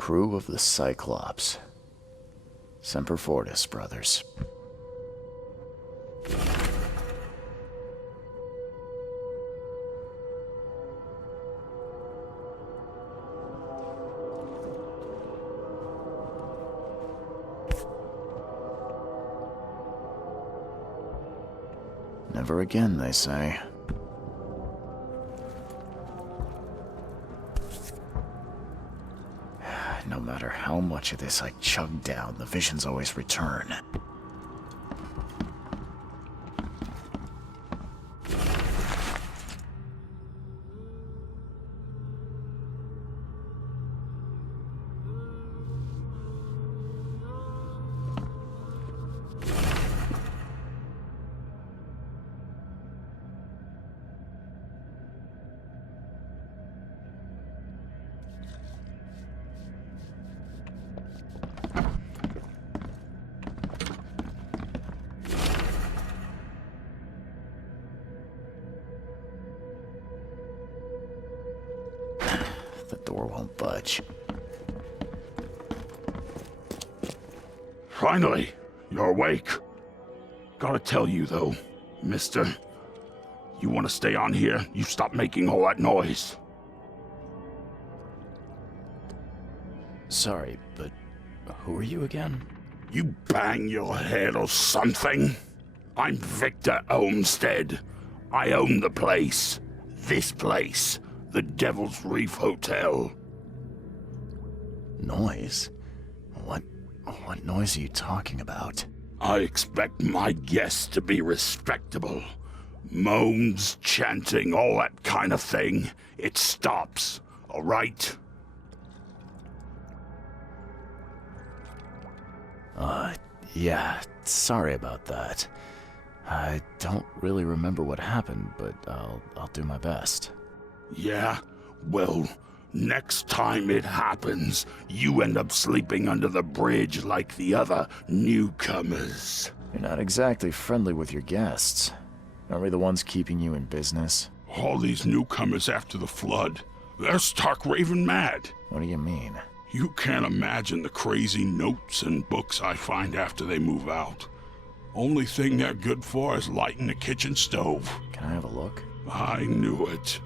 Crew of the Cyclops. Semper Fortis, brothers. Never again, they say. No matter how much of this I chug down, the visions always return. The door won't budge. Finally, you're awake. Gotta tell you though, mister, you want to stay on here, you stop making all that noise. Sorry, but who are you again? You bang your head or something? I'm Victor Olmsted. I own the place. This place. The Devil's Reef Hotel. Noise? What noise are you talking about? I expect my guests to be respectable. Moans, chanting, all that kind of thing. It stops, all right? Yeah, sorry about that. I don't really remember what happened, but I'll do my best. Yeah? Well, next time it happens, you end up sleeping under the bridge like the other newcomers. You're not exactly friendly with your guests. Aren't we the ones keeping you in business? All these newcomers after the flood, they're stark raving mad. What do you mean? You can't imagine the crazy notes and books I find after they move out. Only thing they're good for is lighting the kitchen stove. Can I have a look? I knew it.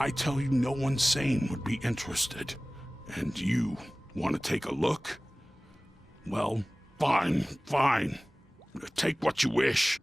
I tell you, no one sane would be interested. And you want to take a look? Well, fine. Take what you wish.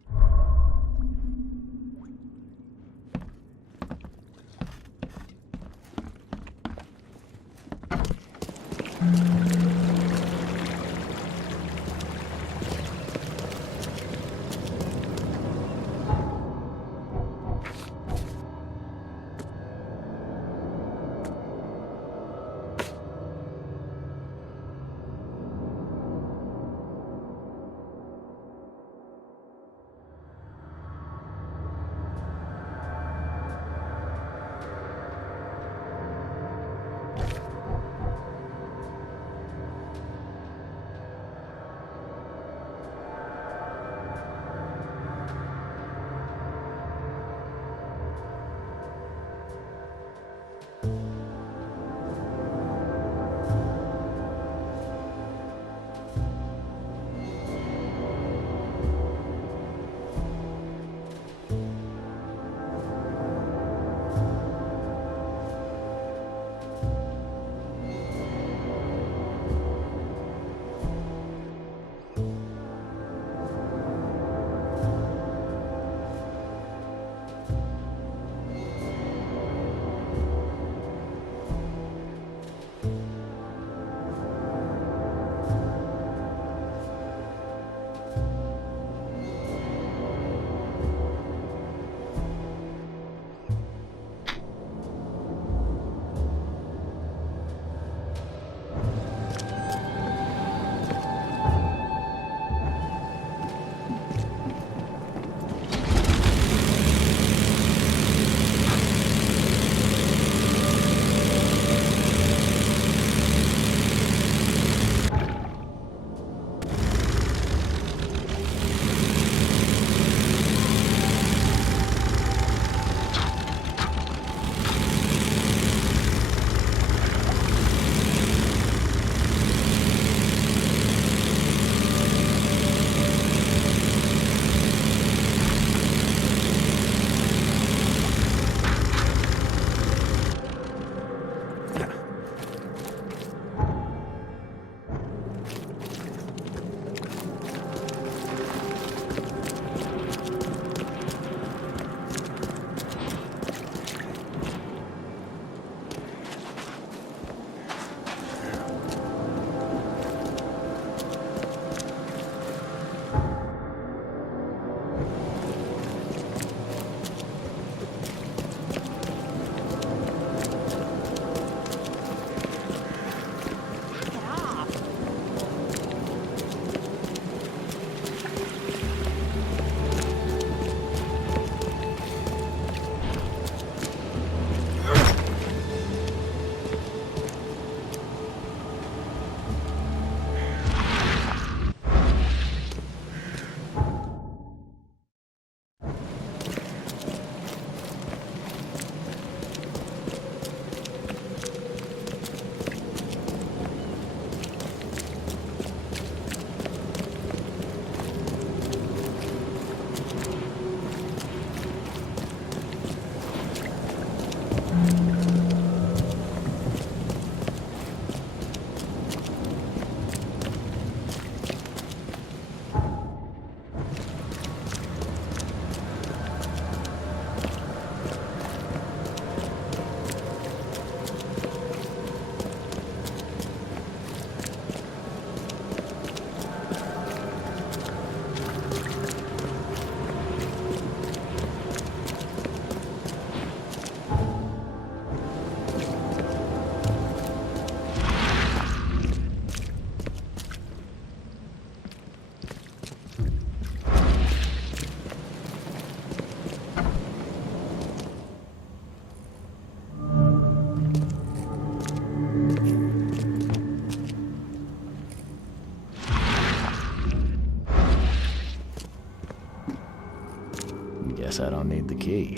Guess I don't need the key.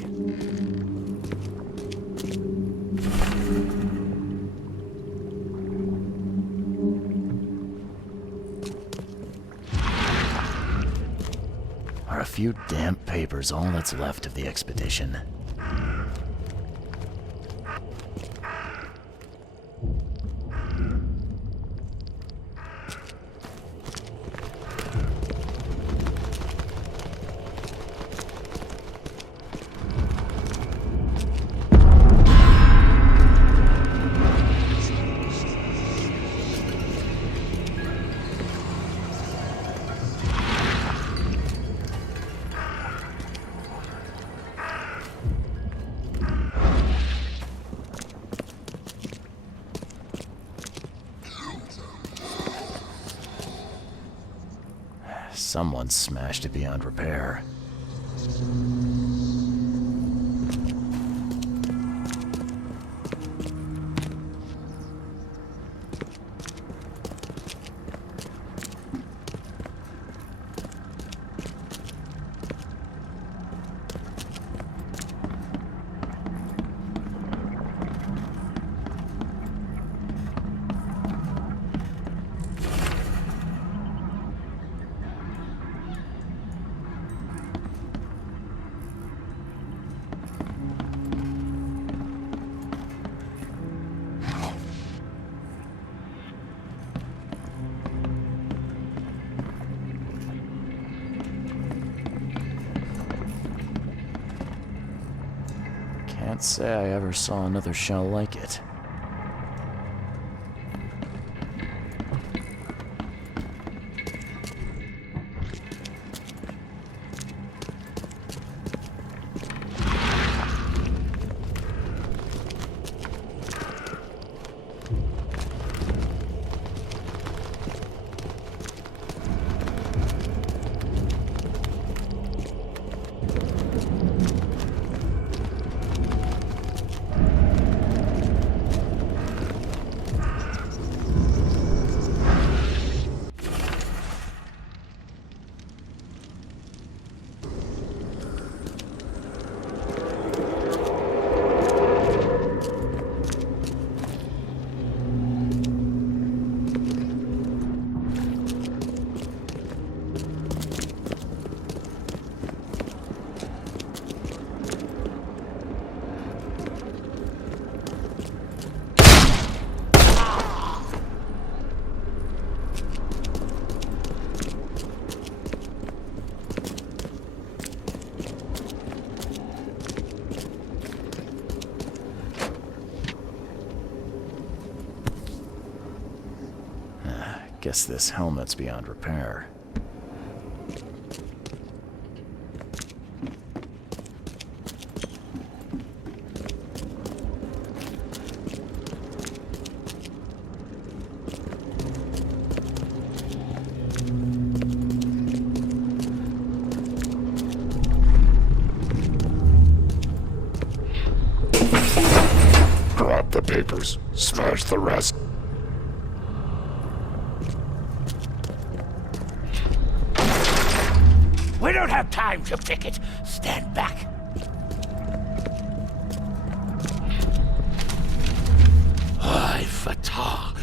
Are a few damp papers all that's left of the expedition? Someone smashed it beyond repair. Can't say I ever saw another shell like it. Guess this helmet's beyond repair. Grab the papers, smash the rest. We don't have time to pick it. Stand back. I fatah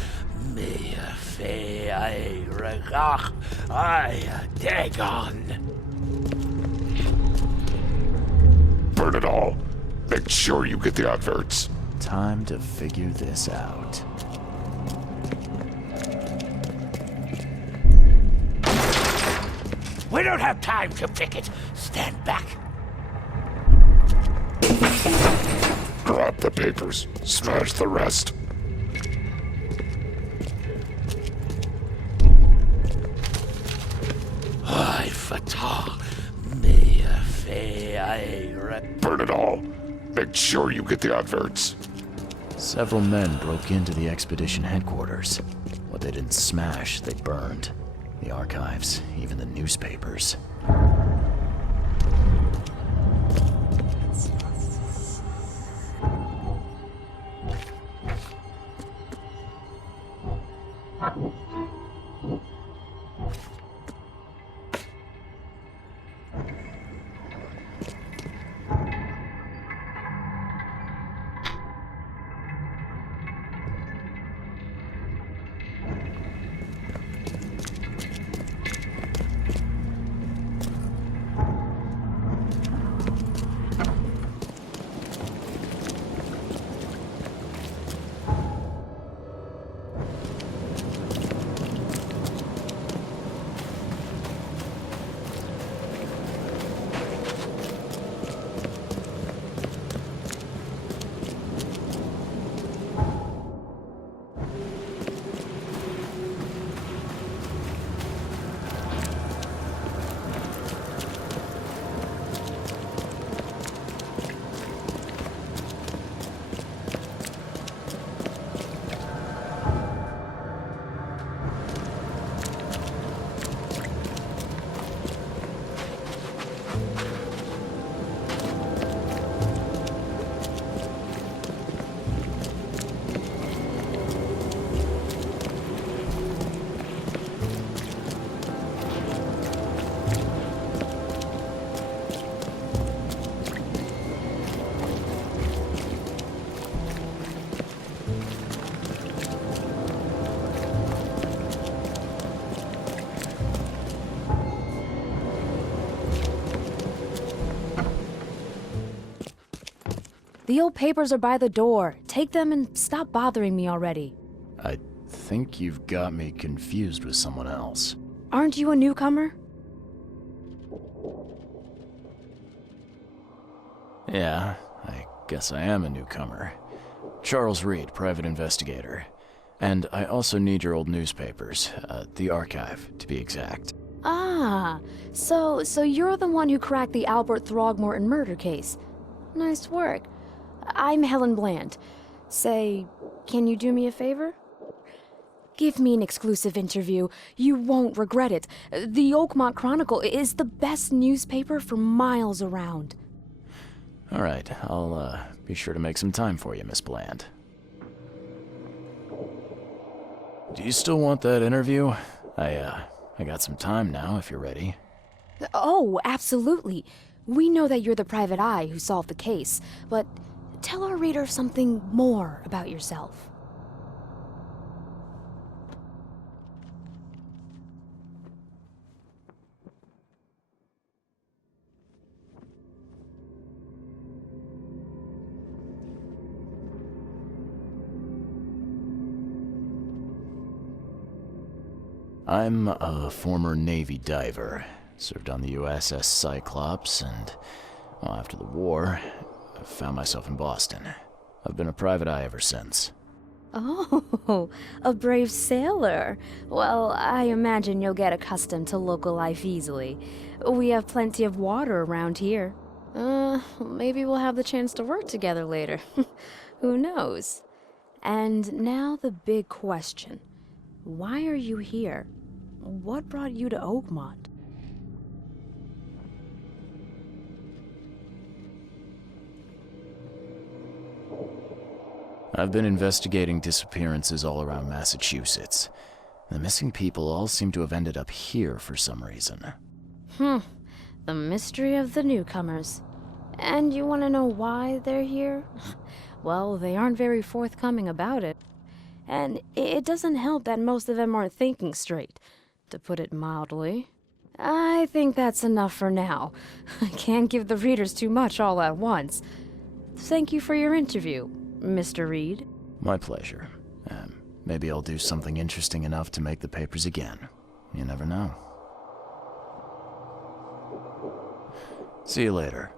me fe I regach I dagon. Burn it all. Make sure you get the adverts. Time to figure this out. We don't have time to pick it. Stand back. Grab the papers, smash the rest. I fatah me fe I Burn it all. Make sure you get the adverts. Several men broke into the expedition headquarters. What they didn't smash, they burned. The archives, even the newspapers. The old papers are by the door. Take them and stop bothering me already. I think you've got me confused with someone else. Aren't you a newcomer? Yeah, I guess I am a newcomer. Charles Reed, private investigator. And I also need your old newspapers, the archive, to be exact. Ah, so you're the one who cracked the Albert Throgmorton murder case. Nice work. I'm Helen Bland. Say, can you do me a favor? Give me an exclusive interview. You won't regret it. The Oakmont Chronicle is the best newspaper for miles around. All right, I'll be sure to make some time for you, Miss Bland. Do you still want that interview? I got some time now, if you're ready. Oh, absolutely. We know that you're the private eye who solved the case, but tell our reader something more about yourself. I'm a former Navy diver. Served on the USS Cyclops, and, well, after the war, I found myself in Boston. I've been a private eye ever since. Oh, a brave sailor. Well, I imagine you'll get accustomed to local life easily. We have plenty of water around here. Maybe we'll have the chance to work together later. Who knows? And now the big question. Why are you here? What brought you to Oakmont? I've been investigating disappearances all around Massachusetts. The missing people all seem to have ended up here for some reason. The mystery of the newcomers. And you want to know why they're here? Well, they aren't very forthcoming about it. And it doesn't help that most of them aren't thinking straight, to put it mildly. I think that's enough for now. I can't give the readers too much all at once. Thank you for your interview, Mr. Reed. My pleasure. Maybe I'll do something interesting enough to make the papers again. You never know. See you later.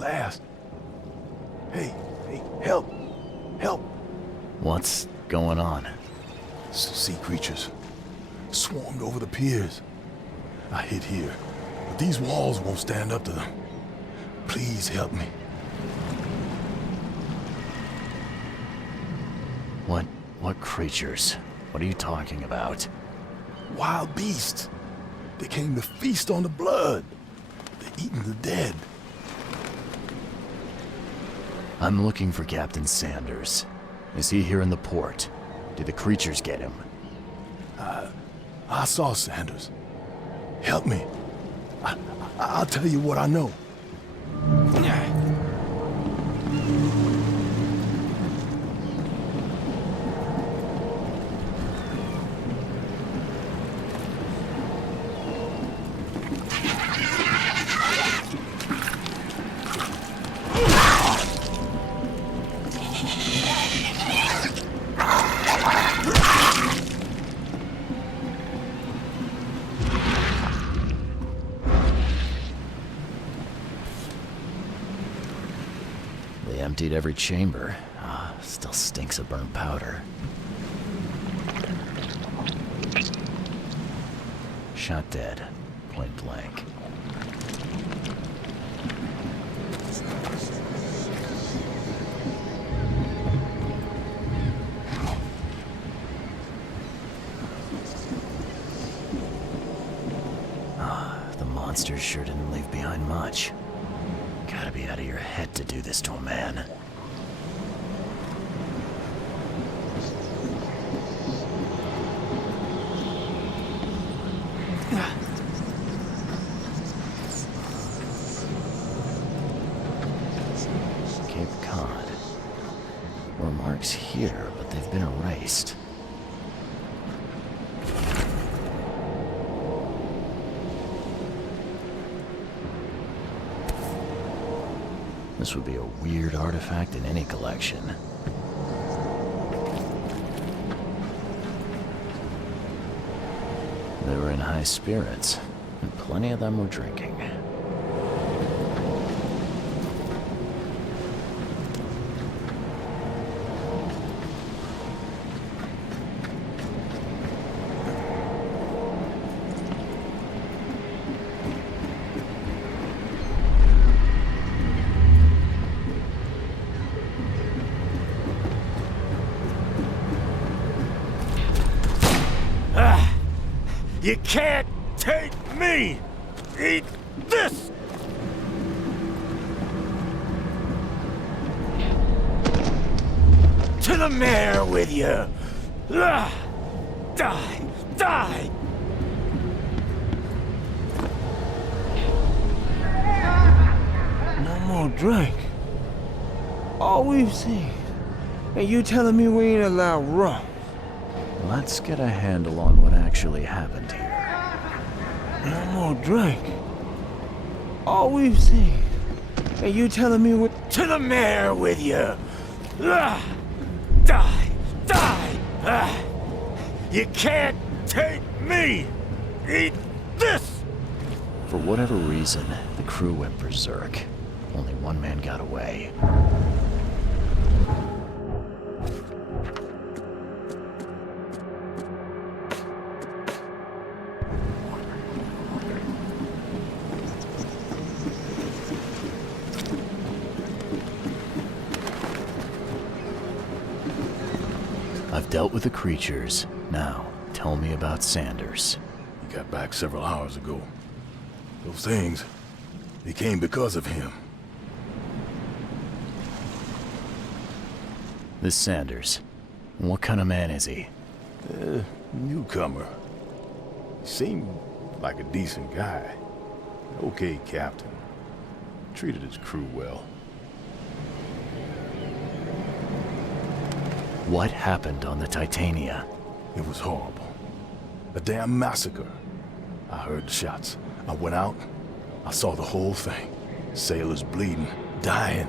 last. Hey, help! Help! What's going on? Sea creatures swarmed over the piers. I hid here, but these walls won't stand up to them. Please help me. What creatures? What are you talking about? Wild beasts. They came to feast on the blood. They're eating the dead. I'm looking for Captain Sanders. Is he here in the port? Did the creatures get him? I saw Sanders. Help me. I'll tell you what I know. They emptied every chamber. Still stinks of burnt powder. Shot dead. Point blank. The monsters sure didn't leave behind much. Gotta be out of your head to do this to a man. Cape Cod. There were marks here, but they've been erased. This would be a weird artifact in any collection. They were in high spirits, and plenty of them were drinking. You can't take me! Eat this! To the mayor with you! Die! Die! No more drink. All we've seen. And you telling me we ain't allowed rum? Let's get a handle on what actually happened here. No more drink. All we've seen. And you telling me we... To the mayor with you! Die! Die! You can't take me! Eat this! For whatever reason, the crew went berserk. Only one man got away. I've dealt with the creatures. Now, tell me about Sanders. He got back several hours ago. Those things, they came because of him. This Sanders, what kind of man is he? Newcomer. He seemed like a decent guy. Okay, captain. Treated his crew well. What happened on the Titania? It was horrible. A damn massacre. I heard the shots. I went out. I saw the whole thing. Sailors bleeding, dying.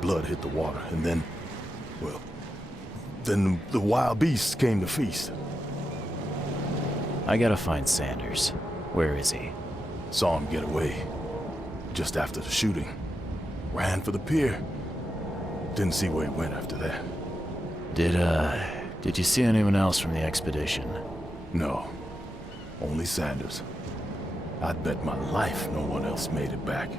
Blood hit the water, and then... well... then the wild beasts came to feast. I gotta find Sanders. Where is he? Saw him get away. Just after the shooting. ran for the pier. Didn't see where he went after that. Did you see anyone else from the expedition? No, only Sanders. I'd bet my life no one else made it back.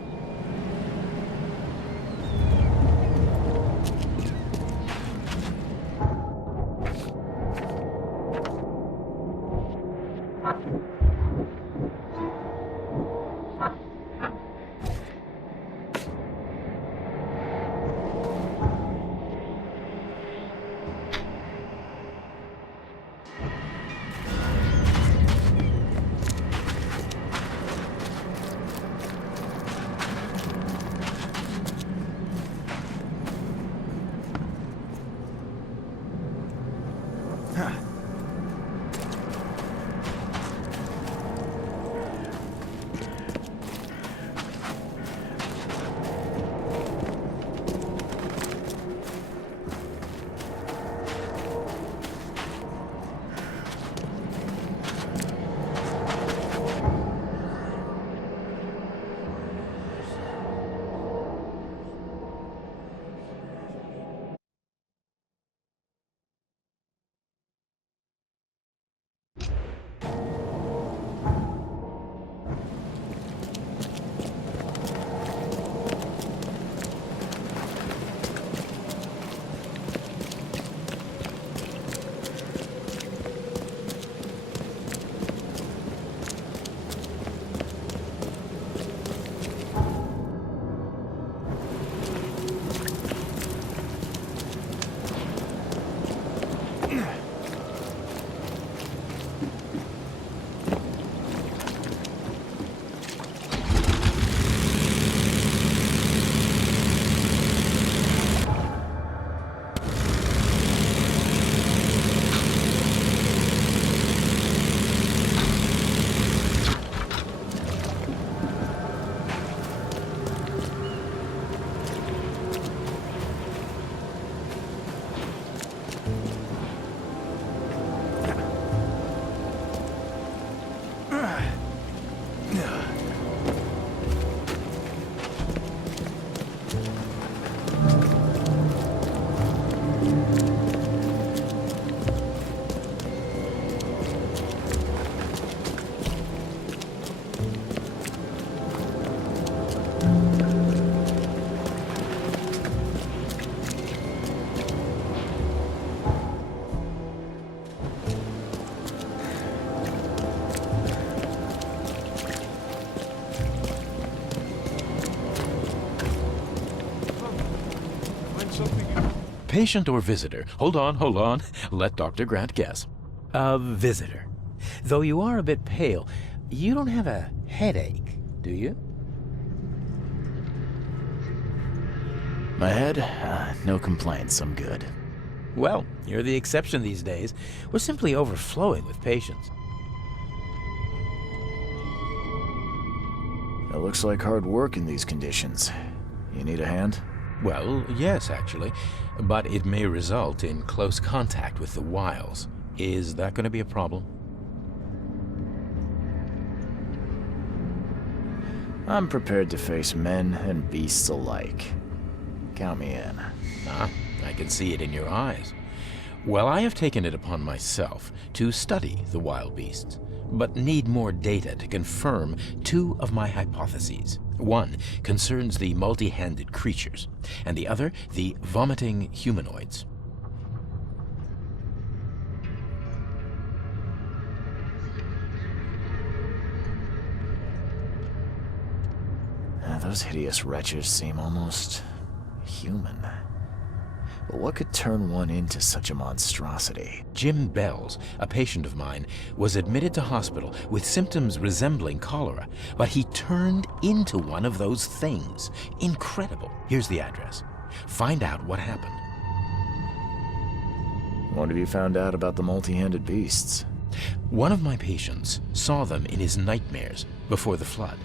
Patient or visitor? Hold on. Let Dr. Grant guess. A visitor. Though you are a bit pale, you don't have a headache, do you? My head? No complaints, I'm good. Well, you're the exception these days. We're simply overflowing with patients. It looks like hard work in these conditions. You need a hand? Well, yes, actually. But it may result in close contact with the wiles. Is that going to be a problem? I'm prepared to face men and beasts alike. Count me in. Ah, I can see it in your eyes. Well, I have taken it upon myself to study the wild beasts, but need more data to confirm two of my hypotheses. One concerns the multi-handed creatures, and the other, the vomiting humanoids. Those hideous wretches seem almost human. But what could turn one into such a monstrosity? Jim Bells, a patient of mine, was admitted to hospital with symptoms resembling cholera, but he turned into one of those things. Incredible. Here's the address. Find out what happened. What have you found out about the multi-handed beasts? One of my patients saw them in his nightmares before the flood.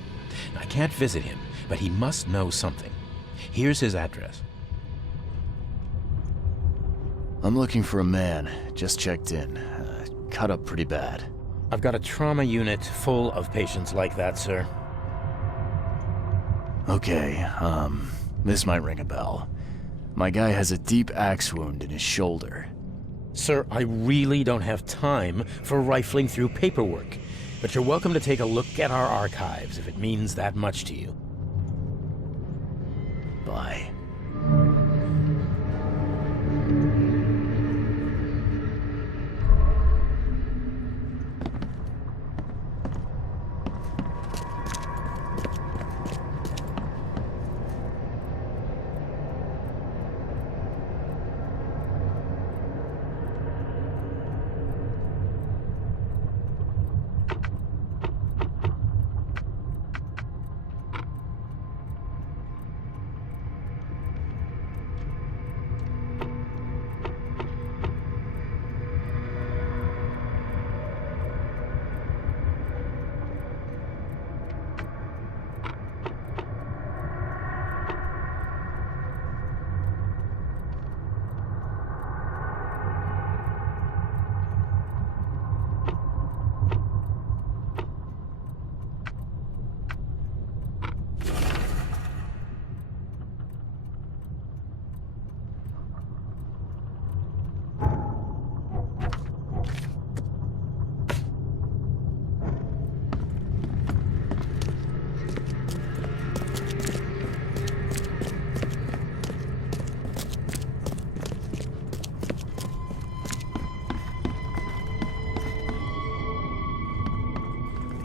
I can't visit him, but he must know something. Here's his address. I'm looking for a man. Just checked in. Cut up pretty bad. I've got a trauma unit full of patients like that, sir. Okay, This might ring a bell. My guy has a deep axe wound in his shoulder. Sir, I really don't have time for rifling through paperwork, but you're welcome to take a look at our archives if it means that much to you. Bye.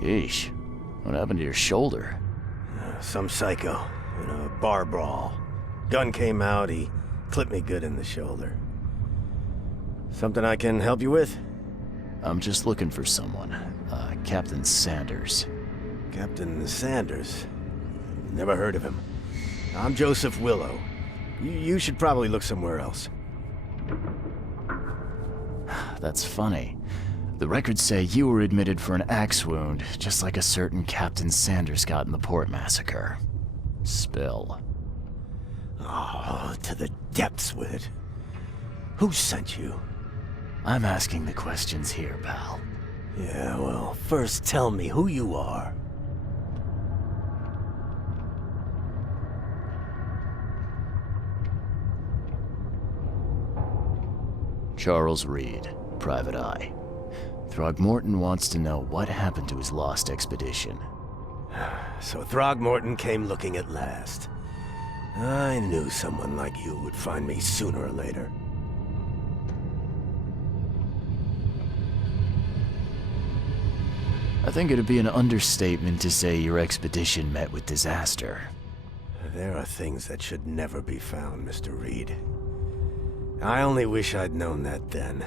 Yeesh. What happened to your shoulder? Some psycho in a bar brawl. Gun came out, he clipped me good in the shoulder. Something I can help you with? I'm just looking for someone. Captain Sanders. Captain Sanders? Never heard of him. I'm Joseph Willow. You should probably look somewhere else. That's funny. The records say you were admitted for an axe wound, just like a certain Captain Sanders got in the port massacre. Spill. Oh, to the depths with it. Who sent you? I'm asking the questions here, pal. Yeah, well, first tell me who you are. Charles Reed, Private Eye. Throgmorton wants to know what happened to his lost expedition. So Throgmorton came looking at last. I knew someone like you would find me sooner or later. I think it'd be an understatement to say your expedition met with disaster. There are things that should never be found, Mr. Reed. I only wish I'd known that then.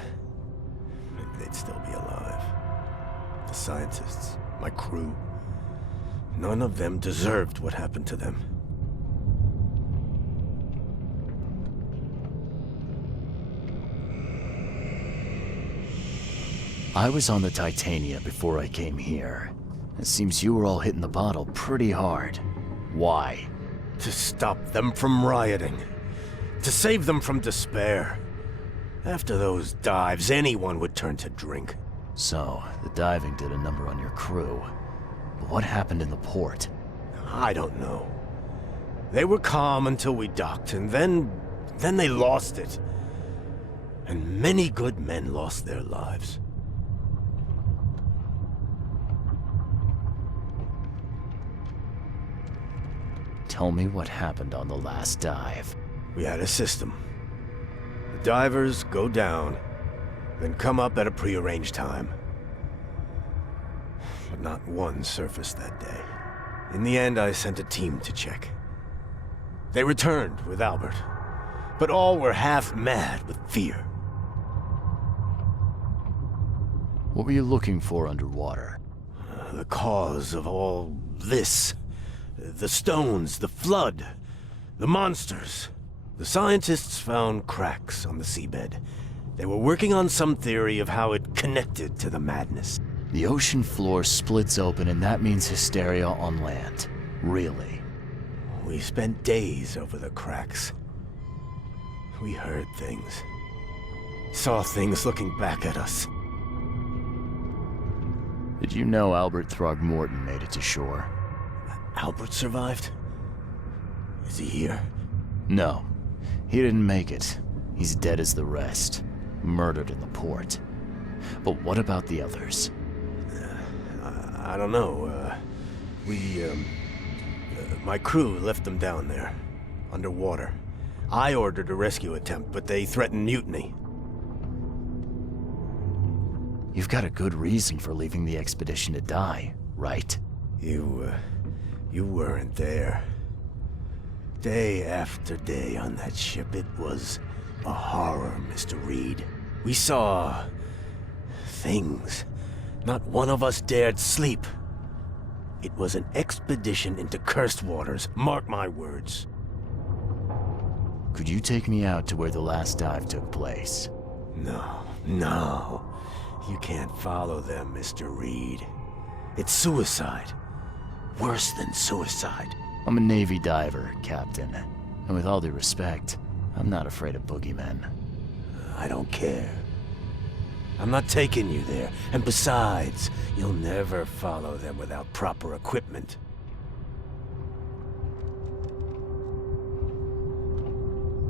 Maybe they'd still be alive. The scientists, my crew. None of them deserved what happened to them. I was on the Titania before I came here. It seems you were all hitting the bottle pretty hard. Why? To stop them from rioting. To save them from despair. After those dives, anyone would turn to drink. So, the diving did a number on your crew. But what happened in the port? I don't know. They were calm until we docked, and then they lost it. And many good men lost their lives. Tell me what happened on the last dive. We had a system. The divers go down, then come up at a prearranged time. But not one surfaced that day. In the end, I sent a team to check. They returned with Albert, but all were half mad with fear. What were you looking for underwater? The cause of all this. The stones, the flood, the monsters. The scientists found cracks on the seabed. They were working on some theory of how it connected to the madness. The ocean floor splits open and that means hysteria on land. Really? We spent days over the cracks. We heard things. Saw things looking back at us. Did you know Albert Throgmorton made it to shore? Albert survived? Is he here? No. He didn't make it. He's dead as the rest. Murdered in the port. But what about the others? I don't know. My crew left them down there, underwater. I ordered a rescue attempt, but they threatened mutiny. You've got a good reason for leaving the expedition to die, right? You weren't there. Day after day on that ship, it was a horror, Mr. Reed. We saw things. Not one of us dared sleep. It was an expedition into cursed waters, mark my words. Could you take me out to where the last dive took place? No. You can't follow them, Mr. Reed. It's suicide. Worse than suicide. I'm a Navy diver, Captain. And with all due respect, I'm not afraid of boogeymen. I don't care. I'm not taking you there. And besides, you'll never follow them without proper equipment.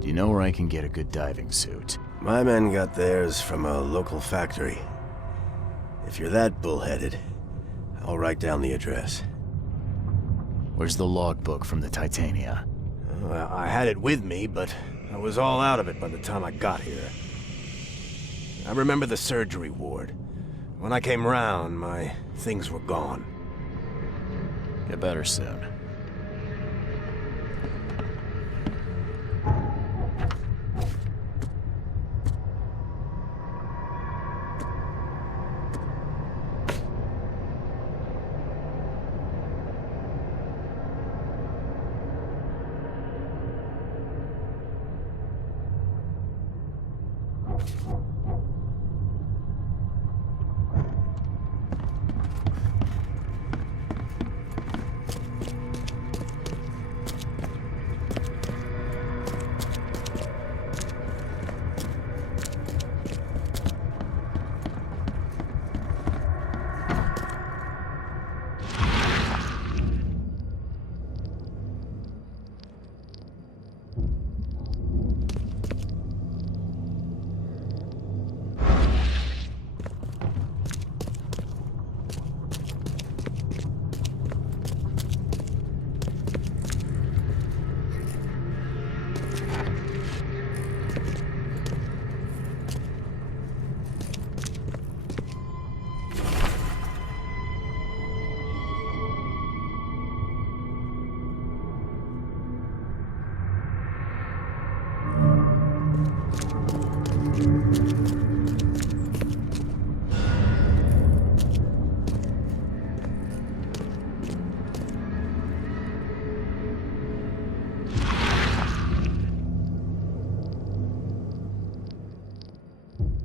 Do you know where I can get a good diving suit? My men got theirs from a local factory. If you're that bullheaded, I'll write down the address. Where's the logbook from the Titania? Well, I had it with me, but I was all out of it by the time I got here. I remember the surgery ward. When I came round, my things were gone. Get better soon.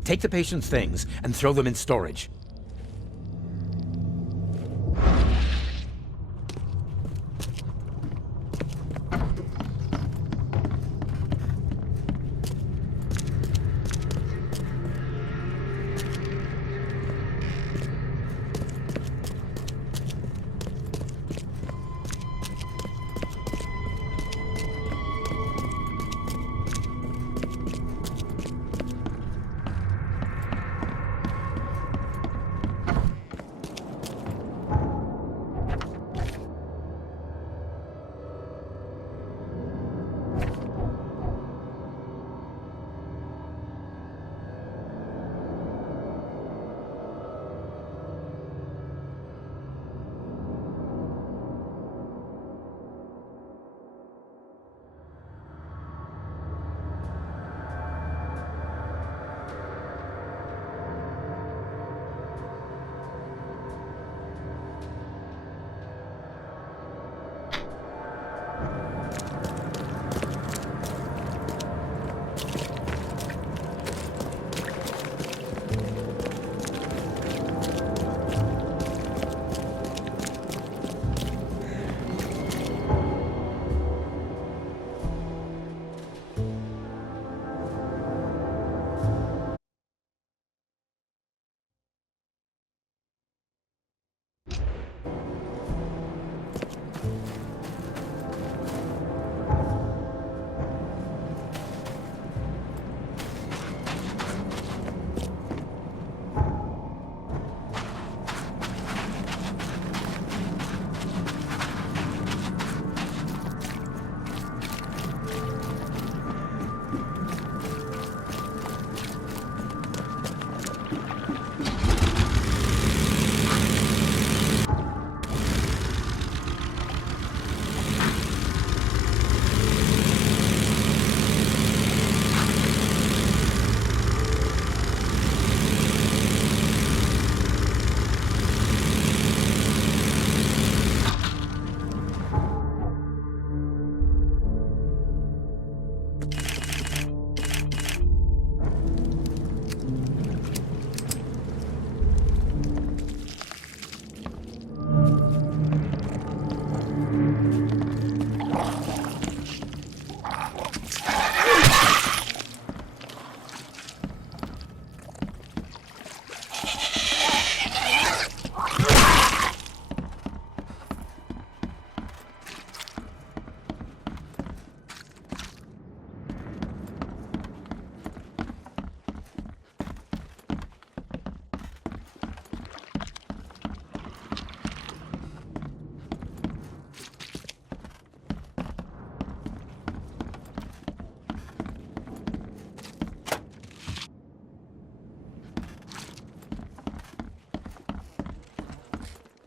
Take the patient's things and throw them in storage.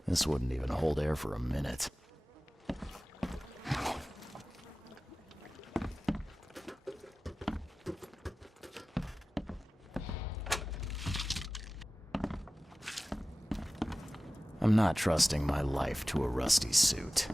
This wouldn't even hold air for a minute. I'm not trusting my life to a rusty suit.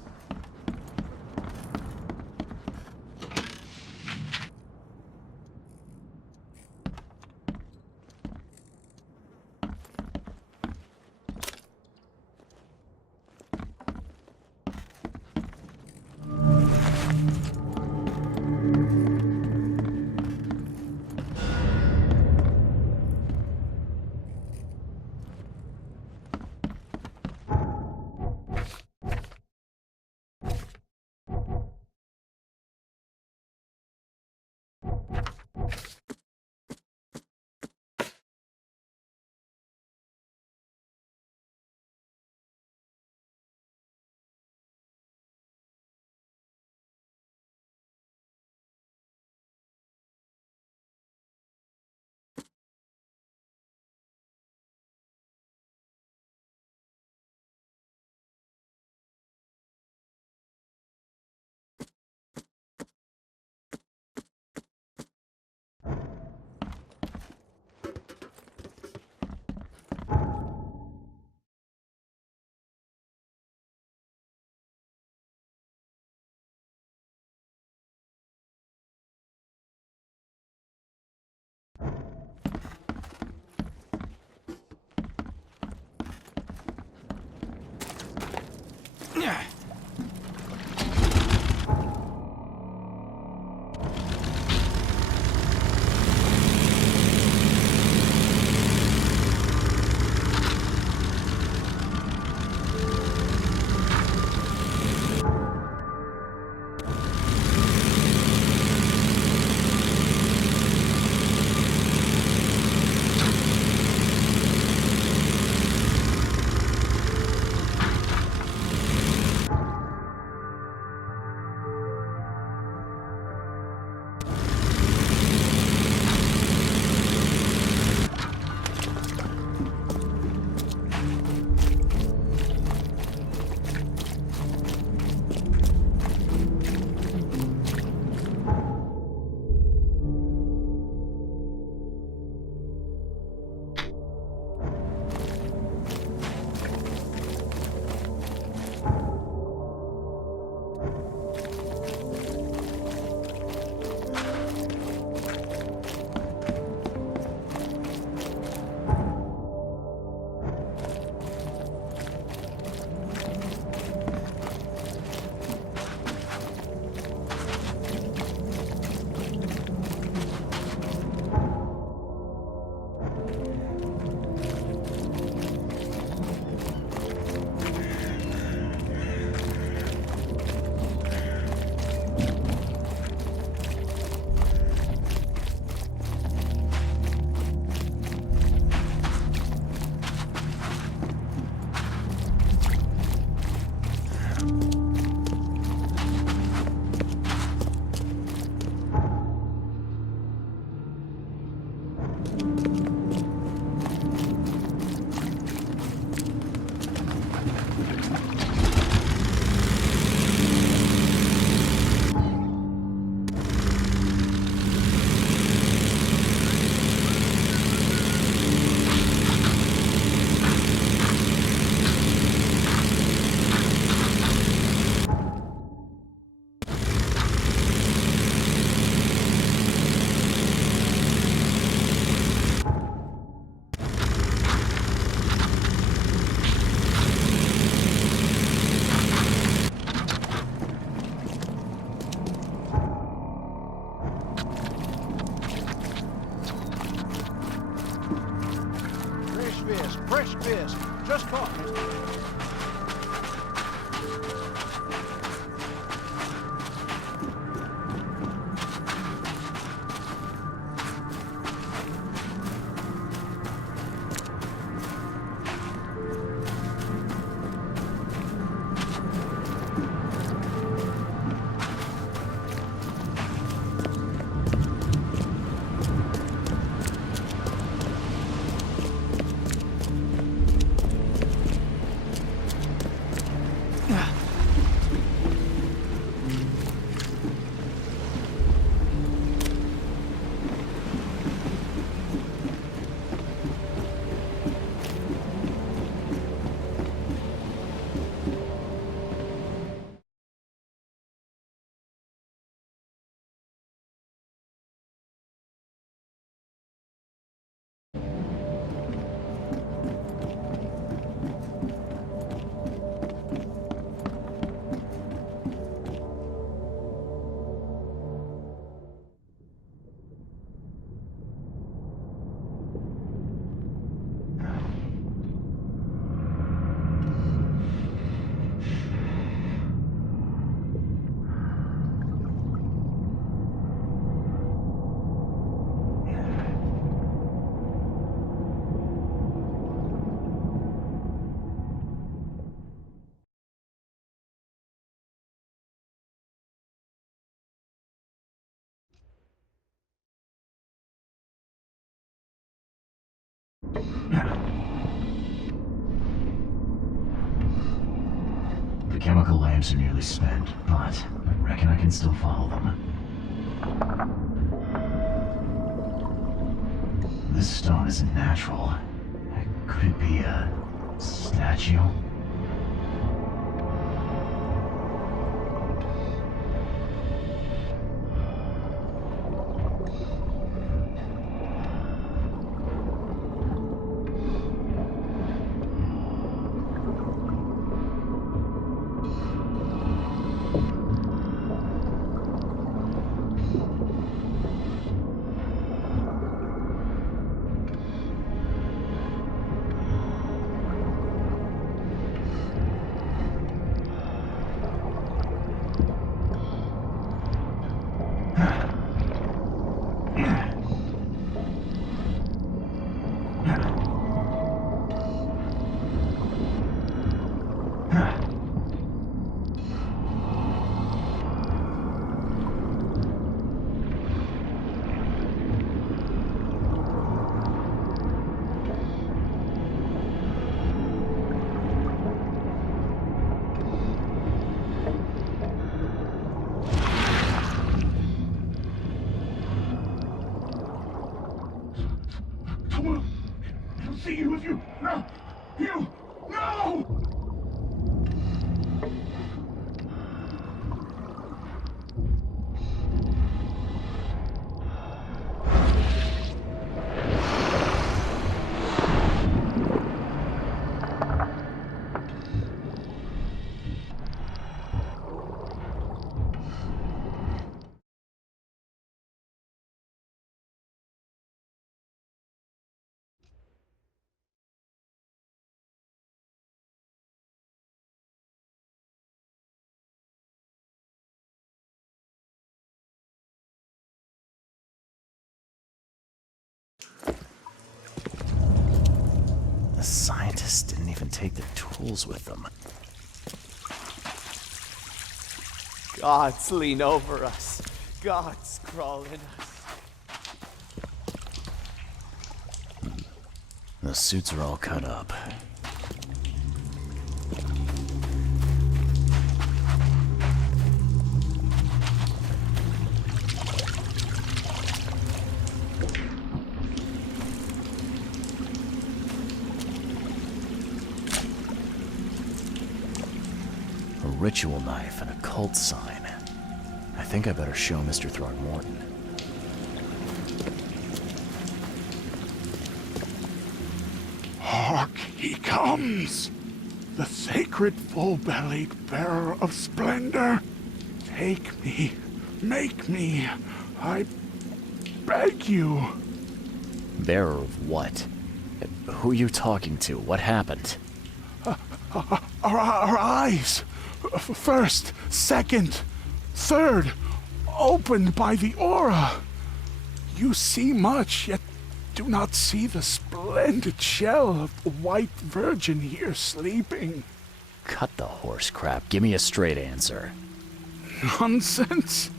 Fresh fish. Just caught. chemical lamps are nearly spent, but I reckon I can still follow them. This stone isn't natural. Could it be a statue? See you with you. No! You! No! The scientists didn't even take their tools with them. Gods lean over us. Gods crawl in us. The suits are all cut up. A ritual knife and a cult sign. I think I better show Mr. Throckmorton. Hark, he comes! The sacred full-bellied bearer of splendor. Take me, make me, I beg you. Bearer of what? Who are you talking to? What happened? Our eyes, first, second, third, opened by the aura. You see much, yet do not see the splendid shell of the white virgin here sleeping. Cut the horse crap. Give me a straight answer. Nonsense.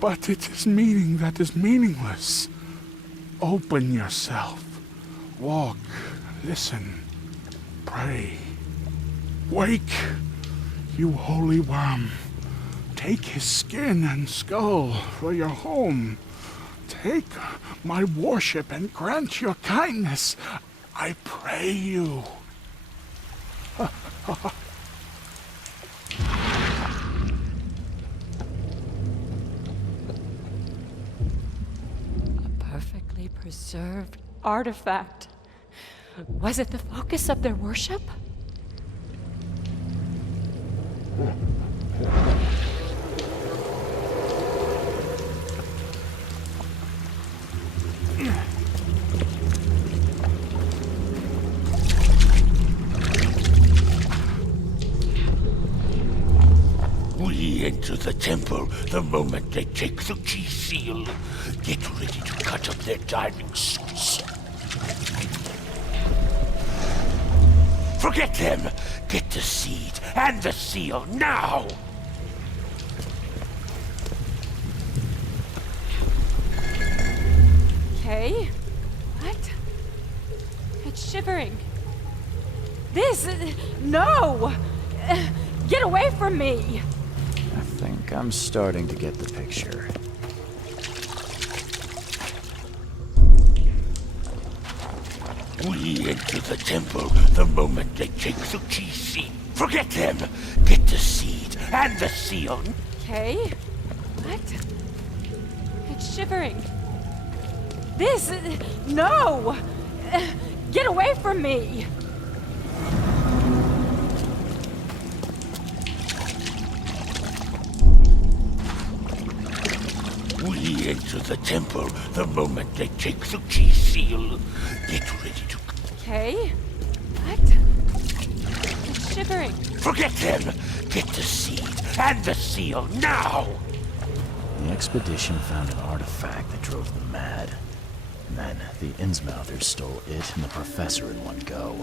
But it is meaning that is meaningless. Open yourself. Walk, listen, pray. Wake, you holy worm. Take his skin and skull for your home. Take my worship and grant your kindness. I pray you. Perfectly preserved artifact. Was it the focus of their worship? We enter the temple the moment they take the key seal. Get ready to cut up their diving suits. Forget them! Get the seed and the seal now! Okay. What? It's shivering. This... No! Get away from me! I think I'm starting to get the picture. We enter the temple the moment they take the key seed. Forget them! Get the seed and the seal. Okay. What? It's shivering. This... No! Get away from me! We enter the temple the moment they take the key seal. Get ready to... Okay. What? It's shivering. Forget them! Get the seed and the seal now! The expedition found an artifact that drove them mad. And then the Innsmouthers stole it and the professor in one go.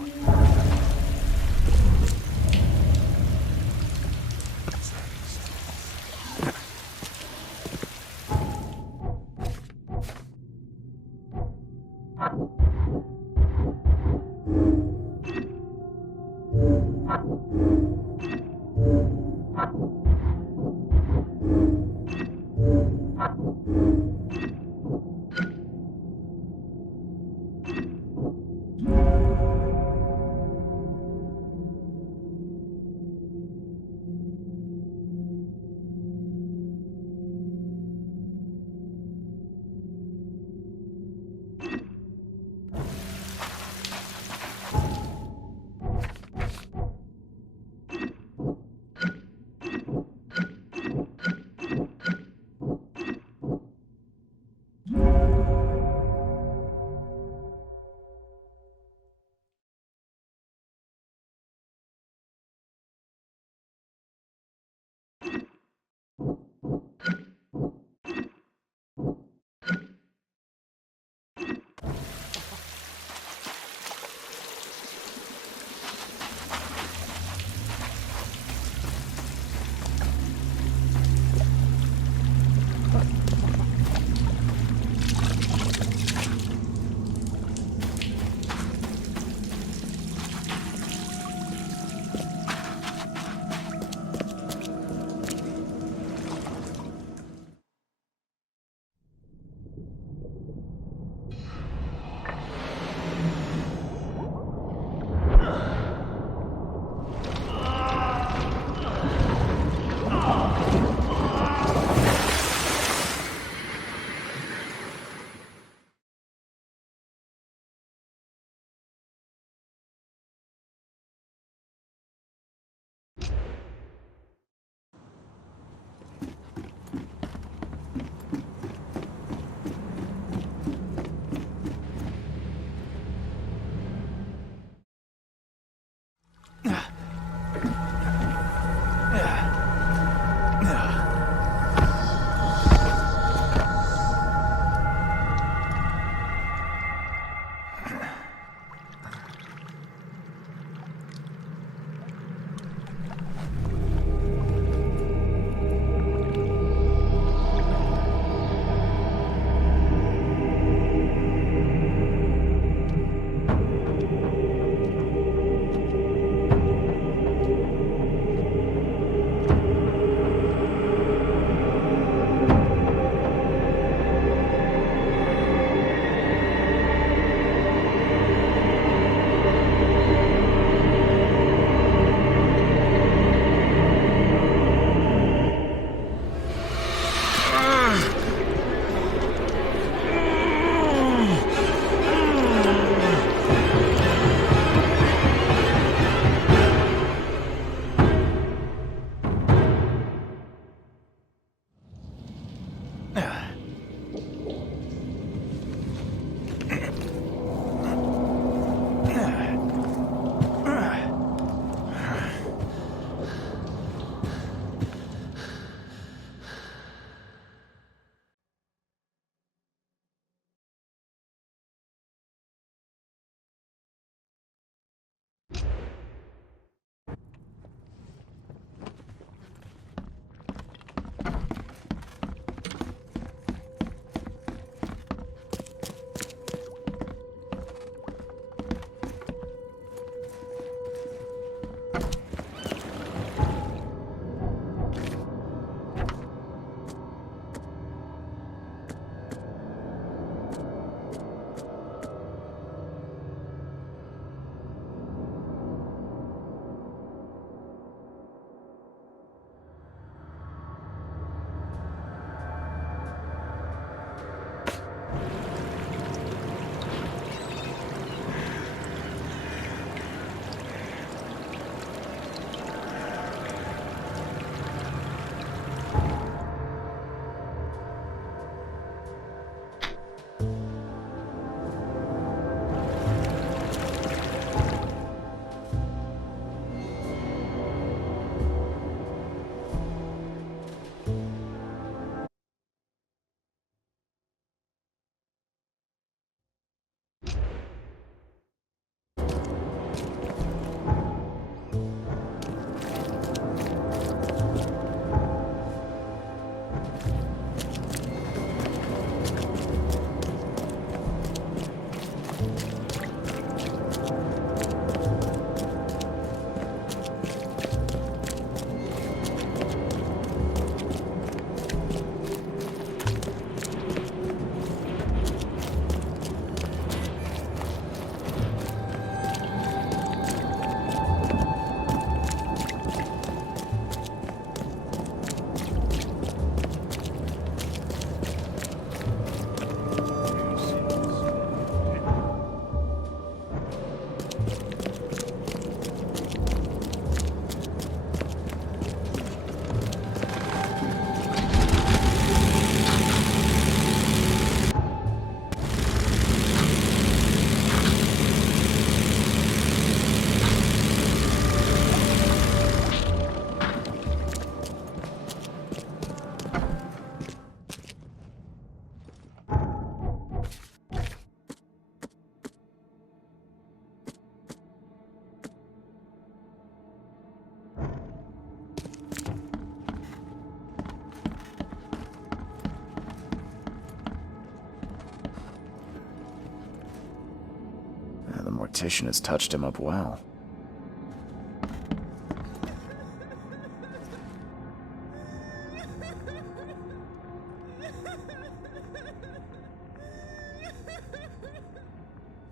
mortician has touched him up well.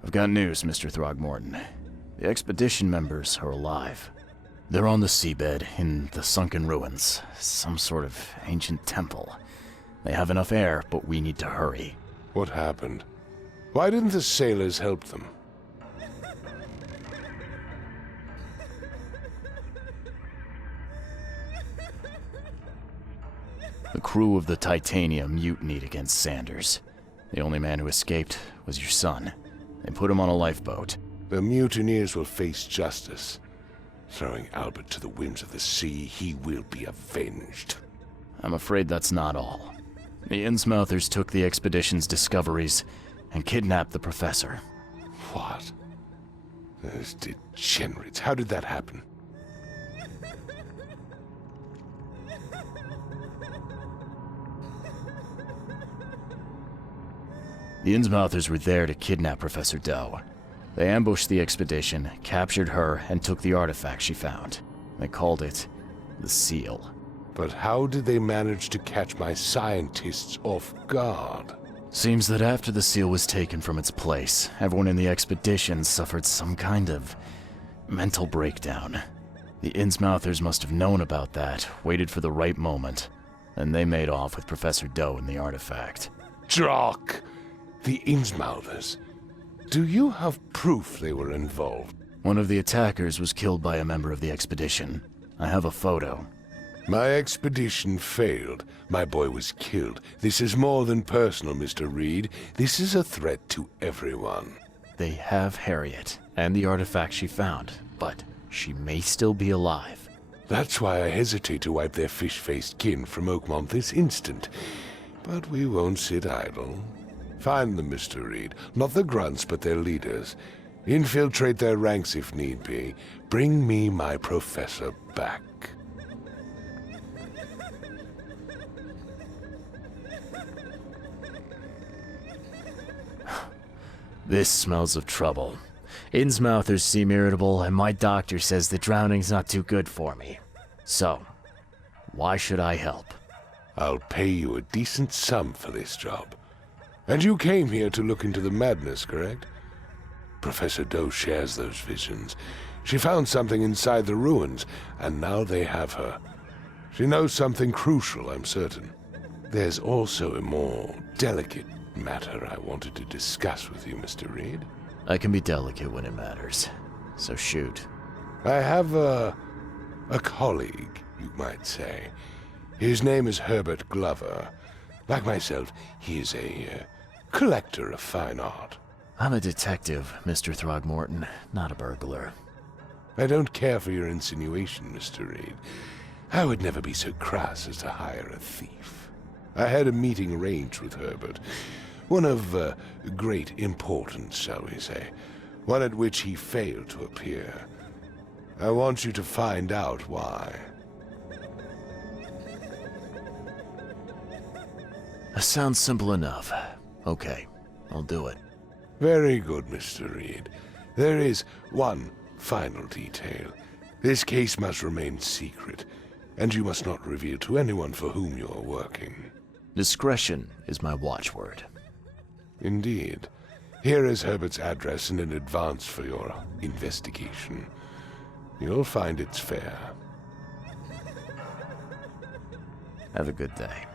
I've got news, Mr. Throgmorton. The expedition members are alive. They're on the seabed in the sunken ruins, some sort of ancient temple. They have enough air, but we need to hurry. What happened? Why didn't the sailors help them? The crew of the Titanium mutinied against Sanders. The only man who escaped was your son. They put him on a lifeboat. The mutineers will face justice. Throwing Albert to the whims of the sea, he will be avenged. I'm afraid that's not all. The Innsmouthers took the expedition's discoveries and kidnapped the professor. What? Those degenerates. How did that happen? The Innsmouthers were there to kidnap Professor Doe. They ambushed the expedition, captured her, and took the artifact she found. They called it the Seal. But how did they manage to catch my scientists off guard? Seems that after the seal was taken from its place, everyone in the expedition suffered some kind of mental breakdown. The Innsmouthers must have known about that, waited for the right moment, and they made off with Professor Doe and the artifact. Drock! The Innsmouthers. Do you have proof they were involved? One of the attackers was killed by a member of the expedition. I have a photo. My expedition failed. My boy was killed. This is more than personal, Mr. Reed. This is a threat to everyone. They have Harriet and the artifact she found, but she may still be alive. That's why I hesitate to wipe their fish-faced kin from Oakmont this instant. But we won't sit idle. Find them, Mr. Reed. Not the grunts, but their leaders. Infiltrate their ranks if need be. Bring me my professor back. This smells of trouble. Innsmouthers seem irritable, and my doctor says that drowning's not too good for me. So, why should I help? I'll pay you a decent sum for this job. And you came here to look into the madness, correct? Professor Doe shares those visions. She found something inside the ruins, and now they have her. She knows something crucial, I'm certain. There's also a more delicate matter I wanted to discuss with you, Mr. Reed. I can be delicate when it matters, so shoot. I have a colleague, you might say. His name is Herbert Glover. Like myself, he is a collector of fine art. I'm a detective, Mr. Throgmorton, not a burglar. I don't care for your insinuation, Mr. Reed. I would never be so crass as to hire a thief. I had a meeting arranged with Herbert. One of great importance, shall we say. One at which he failed to appear. I want you to find out why. That sounds simple enough. Okay, I'll do it. Very good, Mr. Reed. There is one final detail. This case must remain secret, and you must not reveal to anyone for whom you are working. Discretion is my watchword. Indeed. Here is Herbert's address and an advance for your investigation. You'll find it's fair. Have a good day.